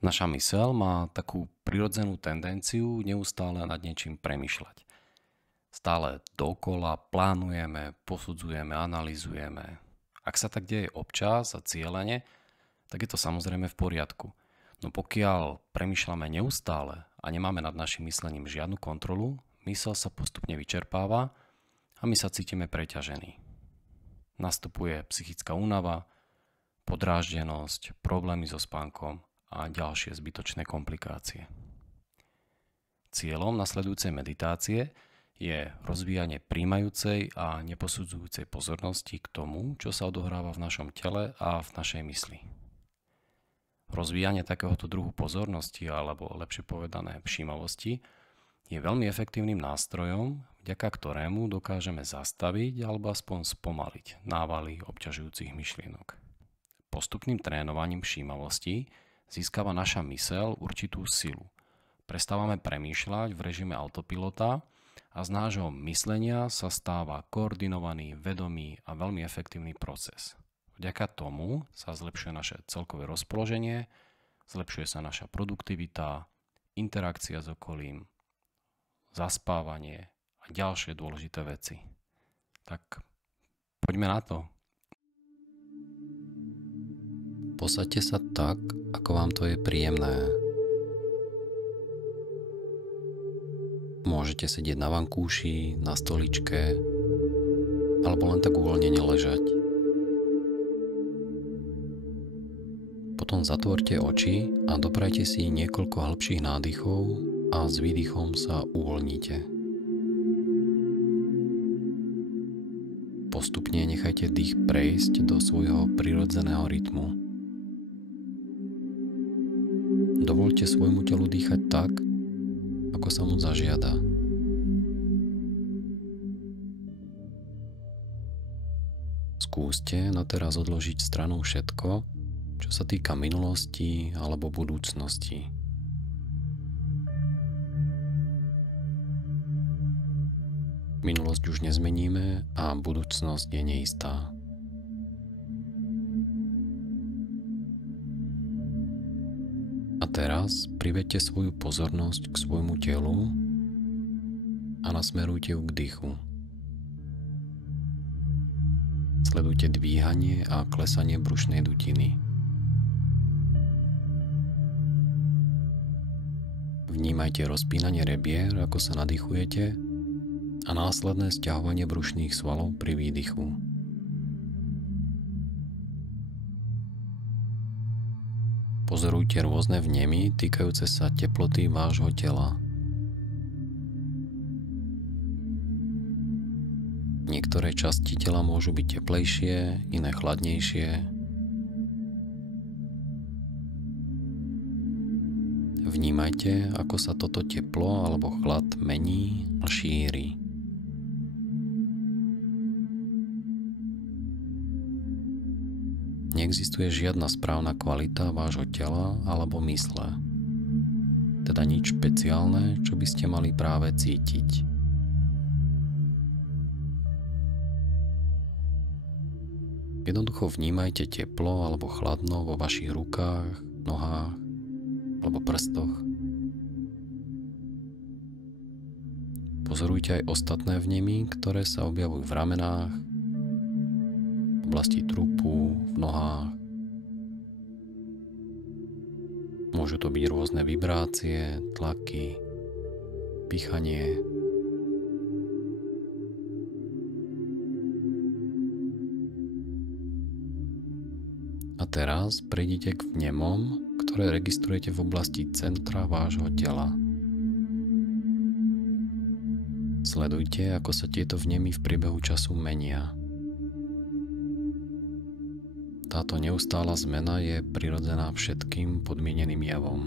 Naša myseľ má takú prirodzenú tendenciu neustále nad niečím premýšľať. Stále dokola plánujeme, posudzujeme, analyzujeme. Ak sa tak deje občas a cieľene, tak je to samozrejme v poriadku. No pokiaľ premýšľame neustále a nemáme nad našim myslením žiadnu kontrolu, myseľ sa postupne vyčerpáva a my sa cítime preťažení. Nastupuje psychická únava, podráždenosť, problémy so spánkom a ďalšie zbytočné komplikácie. Cieľom nasledujúcej meditácie je rozvíjanie príjmajúcej a neposudzujúcej pozornosti k tomu, čo sa odohráva v našom tele a v našej mysli. Rozvíjanie takéhoto druhu pozornosti, alebo lepšie povedané všímavosti, je veľmi efektívnym nástrojom, vďaka ktorému dokážeme zastaviť alebo aspoň spomaliť návaly obťažujúcich myšlienok. Postupným trénovaním všímavosti získava naša myseľ určitú silu. Prestávame premýšľať v režime autopilota a z nášho myslenia sa stáva koordinovaný, vedomý a veľmi efektívny proces. Vďaka tomu sa zlepšuje naše celkové rozpoloženie, zlepšuje sa naša produktivita, interakcia s okolím, zaspávanie a ďalšie dôležité veci. Tak poďme na to. Posaďte sa tak, ako vám to je príjemné. Môžete sedieť na vankúši, na stoličke, alebo len tak uvoľnene ležať. Potom zatvorte oči a doprajte si niekoľko hlbších nádychov a s výdychom sa uvoľnite. Postupne nechajte dých prejsť do svojho prirodzeného rytmu. Dovoľte svojmu telu dýchať tak, ako sa mu zažiada. Skúste na teraz odložiť stranou všetko, čo sa týka minulosti alebo budúcnosti. Minulosť už nezmeníme a budúcnosť je neistá. A teraz privedte svoju pozornosť k svojmu telu a nasmerujte ju k dýchu. Sledujte dvíhanie a klesanie brušnej dutiny. Vnímajte rozpínanie rebier, ako sa nadýchujete, a následné sťahovanie brušných svalov pri výdychu. Pozorujte rôzne vnemy týkajúce sa teploty vášho tela. Niektoré časti tela môžu byť teplejšie, iné chladnejšie. Vnímajte, ako sa toto teplo alebo chlad mení a šíri. Neexistuje žiadna správna kvalita vášho tela alebo mysle. Teda nič špeciálne, čo by ste mali práve cítiť. Jednoducho vnímajte teplo alebo chladno vo vašich rukách, nohách alebo prstoch. Pozorujte aj ostatné vnemy, ktoré sa objavujú v ramenách, v oblasti trupu, v nohách. Môžu to byť rôzne vibrácie, tlaky, pýchanie. A teraz prejdite k vnemom, ktoré registrujete v oblasti centra vášho tela. Sledujte, ako sa tieto vnemy v priebehu času menia. Táto neustála zmena je prirodzená všetkým podmieneným javom.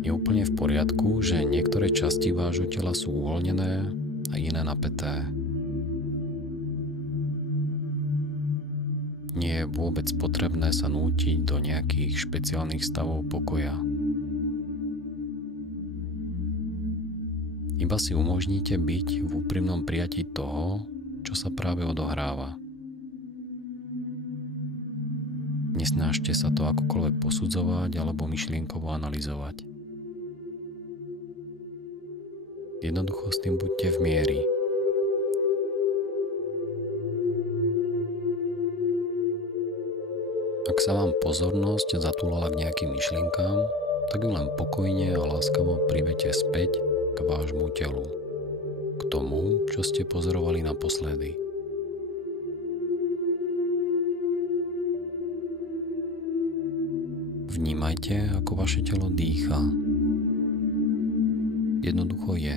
Je úplne v poriadku, že niektoré časti vášho tela sú uvoľnené a iné napäté. Nie je vôbec potrebné sa nútiť do nejakých špeciálnych stavov pokoja. Iba si umožníte byť v úprimnom prijatí toho, čo sa práve odohráva. Nesnažte sa to akokoľvek posudzovať alebo myšlienkovo analyzovať. Jednoducho s tým buďte v mieri. Ak sa vám pozornosť zatúlala k nejakým myšlienkám, tak ju len pokojne a láskavo privete späť k vášmu telu, k tomu, čo ste pozorovali naposledy. Vnímajte, ako vaše telo dýcha. Jednoducho je.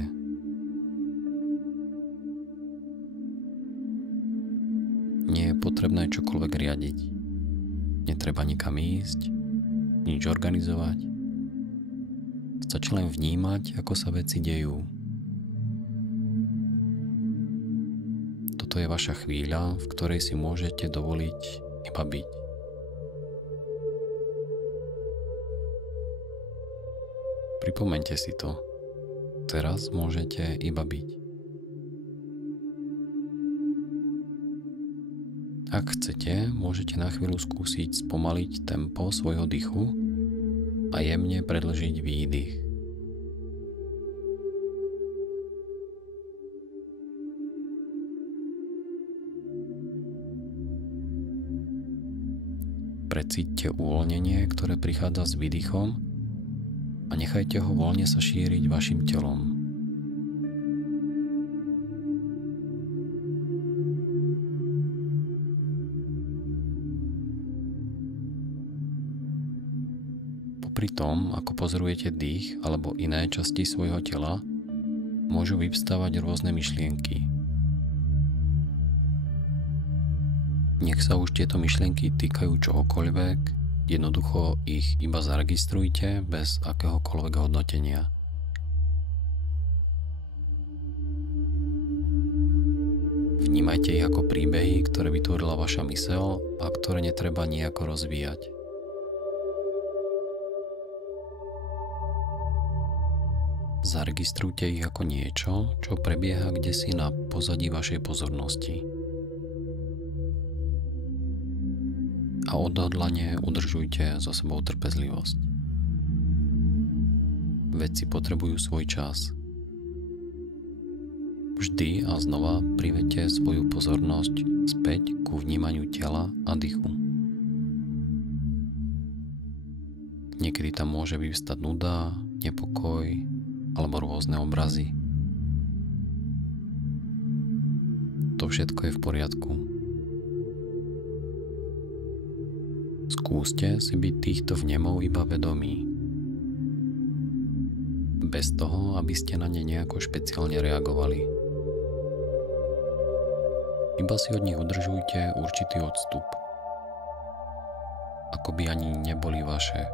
Nie je potrebné čokoľvek riadiť. Netreba nikam ísť, nič organizovať. Stačí len vnímať, ako sa veci dejú. Toto je vaša chvíľa, v ktorej si môžete dovoliť iba byť. Pripomeňte si to. Teraz môžete iba byť. Ak chcete, môžete na chvíľu skúsiť spomaliť tempo svojho dychu a jemne predĺžiť výdych. Precíťte uvoľnenie, ktoré prichádza s výdychom a nechajte ho voľne sa šíriť vašim telom. Pri tom, ako pozorujete dých alebo iné časti svojho tela, môžu vyvstávať rôzne myšlienky. Nech sa už tieto myšlienky týkajú čohokoľvek, jednoducho ich iba zaregistrujte bez akéhokoľvek hodnotenia. Vnímajte ich ako príbehy, ktoré vytvorila vaša myseľ a ktoré netreba nejako rozvíjať. Zaregistrujte ich ako niečo, čo prebieha kdesi na pozadí vašej pozornosti. A odhodlane udržujte so sebou trpezlivosť. Veci potrebujú svoj čas. Vždy a znova privedte svoju pozornosť späť ku vnímaniu tela a dychu. Niekedy tam môže vyvstať nuda, nepokoj alebo rôzne obrazy. To všetko je v poriadku. Skúste si byť týchto vnemov iba vedomí. Bez toho, aby ste na ne nejako špeciálne reagovali. Iba si od nich udržujte určitý odstup. Ako by ani neboli vaše.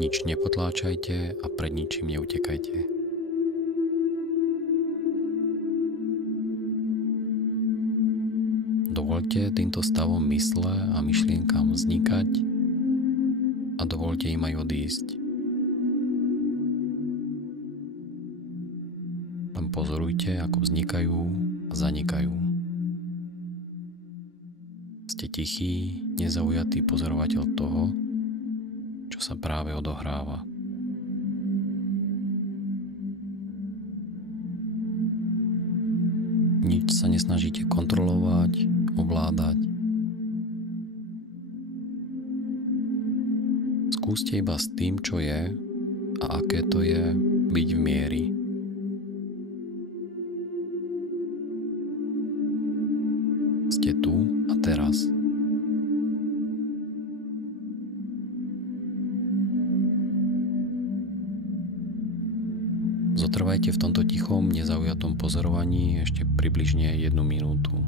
Nič nepotláčajte a pred ničím neutekajte. Dovoľte týmto stavom mysle a myšlienkám vznikať a dovoľte im aj odísť. Len pozorujte, ako vznikajú a zanikajú. Ste tichý, nezaujatý pozorovateľ toho, čo sa práve odohráva. Nič sa nesnažíte kontrolovať, ovládať. Skúste iba s tým, čo je a aké to je byť v mieri. Ste tu a teraz. Zotrvajte v tomto tichom, nezaujatom pozorovaní ešte približne 1 minútu.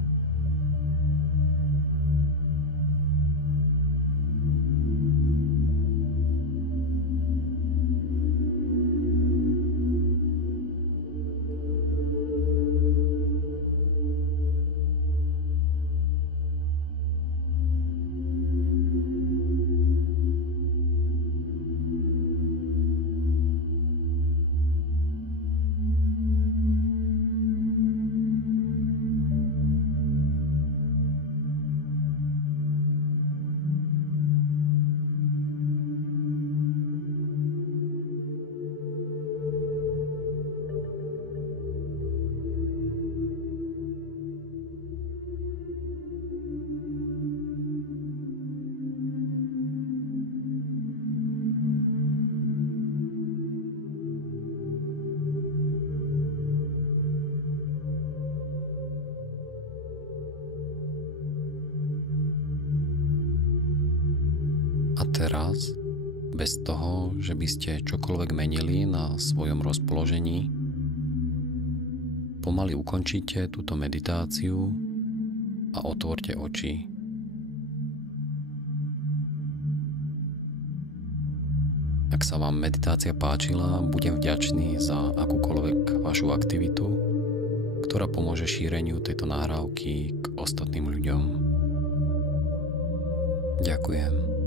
teraz, bez toho, že by ste čokoľvek menili na svojom rozpoložení, pomaly ukončite túto meditáciu a otvorte oči. Ak sa vám meditácia páčila, budem vďačný za akúkoľvek vašu aktivitu, ktorá pomôže šíreniu tejto nahrávky k ostatným ľuďom. Ďakujem.